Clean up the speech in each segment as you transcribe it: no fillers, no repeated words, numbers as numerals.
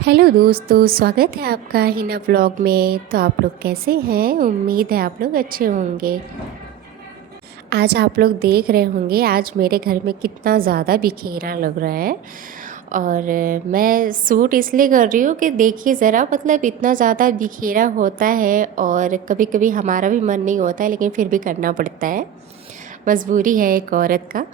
Hello दोस्तों, स्वागत है आपका हिना ब्लॉग में। तो आप लोग कैसे हैं? उम्मीद है आप लोग अच्छे होंगे। आज आप लोग देख रहे होंगे आज मेरे घर में कितना ज़्यादा बिखेरा लग रहा है। और मैं शूट इसलिए कर रही हूँ कि देखिए ज़रा, मतलब इतना ज़्यादा बिखेरा होता है और कभी कभी हमारा भी मन नहीं होता है, लेकिन फिर भी करना पड़ता है, मजबूरी है एक औरत का।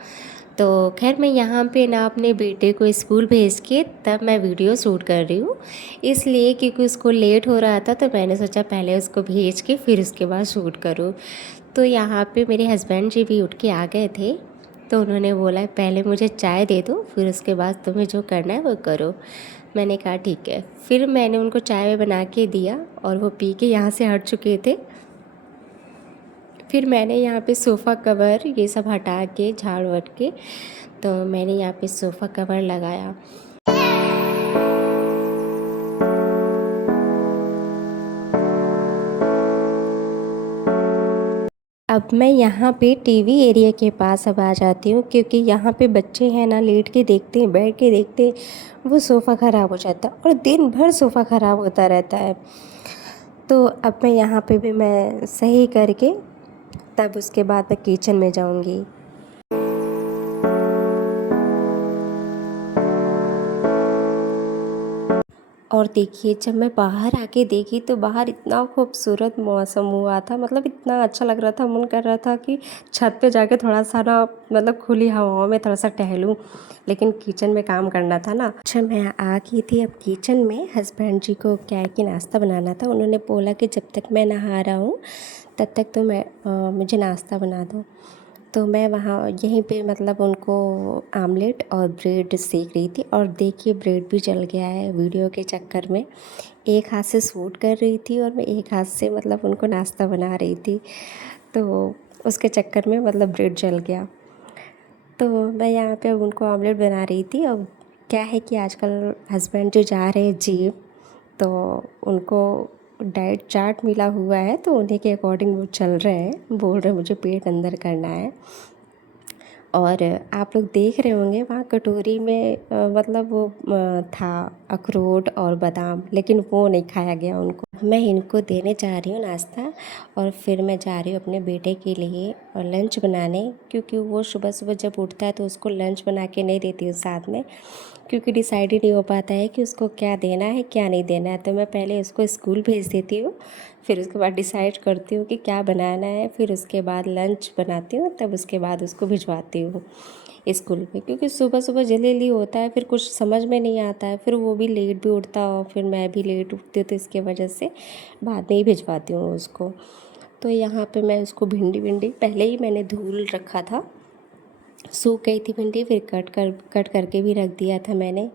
तो खैर मैं यहाँ पे ना अपने बेटे को स्कूल भेज के तब मैं वीडियो शूट कर रही हूँ, इसलिए क्योंकि उसको लेट हो रहा था तो मैंने सोचा पहले उसको भेज के फिर उसके बाद शूट करूँ। तो यहाँ पे मेरे हस्बैंड जी भी उठ के आ गए थे, तो उन्होंने बोला पहले मुझे चाय दे दो, फिर उसके बाद तुम्हें जो करना है वो करो। मैंने कहा ठीक है। फिर मैंने उनको चाय बना के दिया और वो पी के यहाँ से हट चुके थे। फिर मैंने यहाँ पे सोफ़ा कवर ये सब हटा के झाड़ वट के, तो मैंने यहाँ पे सोफ़ा कवर लगाया। अब मैं यहाँ पे टीवी एरिया के पास अब आ जाती हूँ, क्योंकि यहाँ पे बच्चे हैं ना, लेट के देखते हैं, बैठ के देखते हैं, वो सोफ़ा ख़राब हो जाता है और दिन भर सोफ़ा ख़राब होता रहता है। तो अब मैं यहाँ पे भी मैं सही करके तब उसके बाद मैं किचन में जाऊँगी। और देखिए जब मैं बाहर आके देखी तो बाहर इतना खूबसूरत मौसम हुआ था, मतलब इतना अच्छा लग रहा था, मन कर रहा था कि छत पे जाके थोड़ा सा ना, मतलब खुली हवाओं में थोड़ा सा टहलूं, लेकिन किचन में काम करना था ना। अच्छा मैं आ गई थी अब किचन में। हस्बैंड जी को क्या है कि नाश्ता बनाना था, उन्होंने बोला कि जब तक मैं नहा रहा हूँ तब तक तो मुझे नाश्ता बना दो। तो मैं वहाँ यहीं पे मतलब उनको आमलेट और ब्रेड सेक रही थी, और देखिए ब्रेड भी जल गया है वीडियो के चक्कर में। एक हाथ से शूट कर रही थी और मैं एक हाथ से मतलब उनको नाश्ता बना रही थी, तो उसके चक्कर में मतलब ब्रेड जल गया। तो मैं यहाँ पे अब उनको आमलेट बना रही थी। अब क्या है कि आजकल हस्बैंड जो जा रहे हैं जिम, तो उनको डाइट चार्ट मिला हुआ है, तो उन्हीं के अकॉर्डिंग वो चल रहे हैं, बोल रहे हैं मुझे पेट अंदर करना है। और आप लोग देख रहे होंगे वहाँ कटोरी में मतलब वो था अखरोट और बादाम, लेकिन वो नहीं खाया गया उनको। मैं इनको देने जा रही हूँ नाश्ता, और फिर मैं जा रही हूँ अपने बेटे के लिए और लंच बनाने, क्योंकि वो सुबह सुबह जब उठता है तो उसको लंच बना के नहीं देती हूँ साथ में, क्योंकि डिसाइड ही नहीं हो पाता है कि उसको क्या देना है क्या नहीं देना है। तो मैं पहले उसको स्कूल भेज देती हूँ, फिर उसके बाद डिसाइड करती हूँ कि क्या बनाना है, फिर उसके बाद लंच बनाती हूँ, तब उसके बाद उसको भिजवाती हूँ स्कूल में। क्योंकि सुबह सुबह जल्दी जल्दी होता है, फिर कुछ समझ में नहीं आता है, फिर वो भी लेट भी उठता है और फिर मैं भी लेट उठती हूँ, तो इसके वजह से बाद में ही भिजवाती हूँ उसको। तो यहाँ पे मैं उसको भिंडी भिंडी पहले ही मैंने धुल रखा था, सूख गई थी भिंडी, फिर कट करके भी रख दिया था मैंने।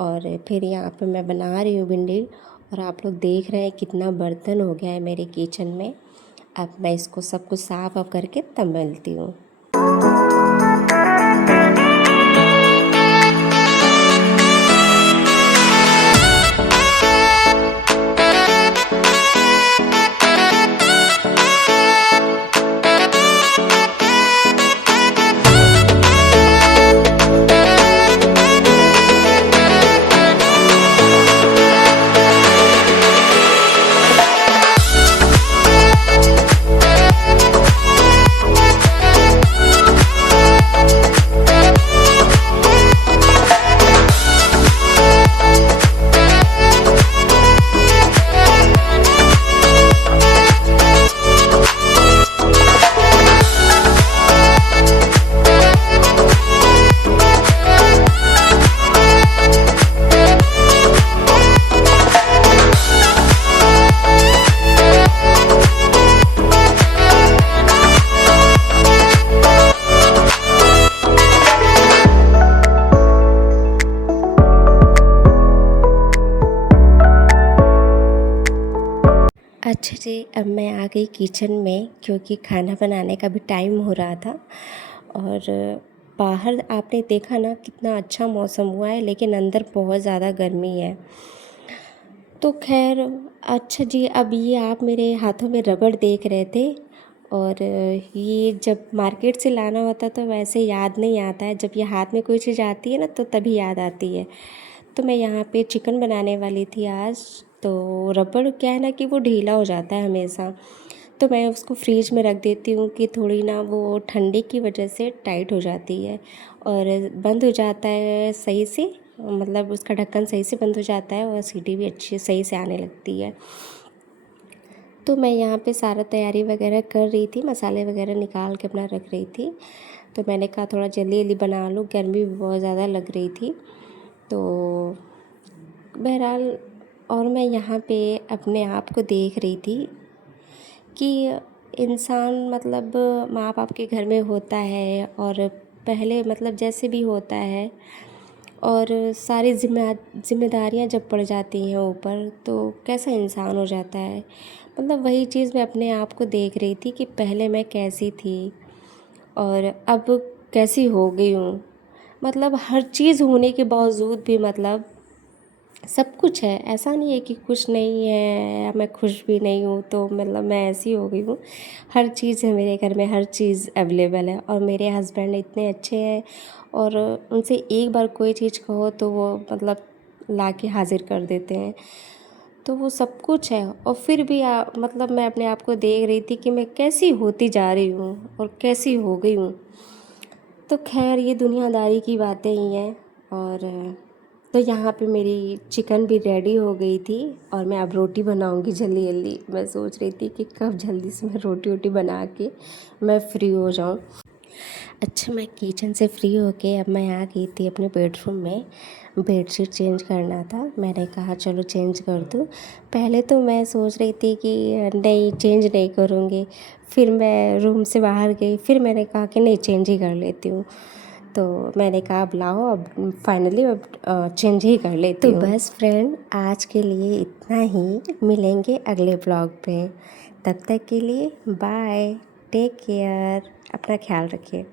और फिर यहाँ पे मैं बना रही हूँ भिंडी, और आप लोग देख रहे हैं कितना बर्तन हो गया है मेरे किचन में। अब मैं इसको सब कुछ साफ वाफ करके तब मिलती हूँ। अच्छा जी, अब मैं आ गई किचन में, क्योंकि खाना बनाने का भी टाइम हो रहा था। और बाहर आपने देखा ना कितना अच्छा मौसम हुआ है, लेकिन अंदर बहुत ज़्यादा गर्मी है। तो खैर अच्छा जी, अब ये आप मेरे हाथों में रबड़ देख रहे थे, और ये जब मार्केट से लाना होता तो वैसे याद नहीं आता है, जब ये हाथ में कोई चीज़ आती है ना तो तभी याद आती है। तो मैं यहाँ पे चिकन बनाने वाली थी आज। तो रबड़ क्या है ना कि वो ढीला हो जाता है हमेशा, तो मैं उसको फ्रीज में रख देती हूँ कि थोड़ी ना वो ठंडी की वजह से टाइट हो जाती है और बंद हो जाता है सही से, मतलब उसका ढक्कन सही से बंद हो जाता है और सीटी भी अच्छी सही से आने लगती है। तो मैं यहाँ पे सारा तैयारी वगैरह कर रही थी, मसाले वगैरह निकाल के अपना रख रही थी। तो मैंने कहा थोड़ा जल्दी जल्दी बना लूँ, गर्मी भी बहुत ज़्यादा लग रही थी। तो बहरहाल, और मैं यहाँ पे अपने आप को देख रही थी कि इंसान मतलब माँ बाप के घर में होता है और पहले मतलब जैसे भी होता है, और सारी जिम्मेदारियाँ जब पड़ जाती हैं ऊपर तो कैसा इंसान हो जाता है। मतलब वही चीज़ मैं अपने आप को देख रही थी कि पहले मैं कैसी थी और अब कैसी हो गई हूँ। मतलब हर चीज़ होने के बावजूद भी मतलब सब कुछ है, ऐसा नहीं है कि कुछ नहीं है या मैं खुश भी नहीं हूँ तो मतलब मैं ऐसी हो गई हूँ। हर चीज़ है मेरे घर में, हर चीज़ अवेलेबल है और मेरे हस्बैंड इतने अच्छे हैं और उनसे एक बार कोई चीज़ कहो तो वो मतलब ला के हाजिर कर देते हैं। तो वो सब कुछ है और फिर भी मतलब मैं अपने आप को देख रही थी कि मैं कैसी होती जा रही हूँ और कैसी हो गई हूँ। तो खैर ये दुनियादारी की बातें ही हैं। और तो यहाँ पे मेरी चिकन भी रेडी हो गई थी और मैं अब रोटी बनाऊँगी जल्दी जल्दी। मैं सोच रही थी कि कब जल्दी से मैं रोटी वोटी बना के मैं फ्री हो जाऊँ। अच्छा, मैं किचन से फ्री होके अब मैं आ गई थी अपने बेडरूम में। बेडशीट चेंज करना था, मैंने कहा चलो चेंज कर दूँ। पहले तो मैं सोच रही थी कि नहीं चेंज नहीं करूँगी, फिर मैं रूम से बाहर गई, फिर मैंने कहा कि नहीं चेंज ही कर लेती हूँ। तो मैंने कहा अब लाओ, अब फाइनली अब चेंज ही कर लेती हूँ। तो बस फ्रेंड, आज के लिए इतना ही, मिलेंगे अगले ब्लॉग पे। तब तक के लिए बाय, टेक केयर, अपना ख्याल रखिए।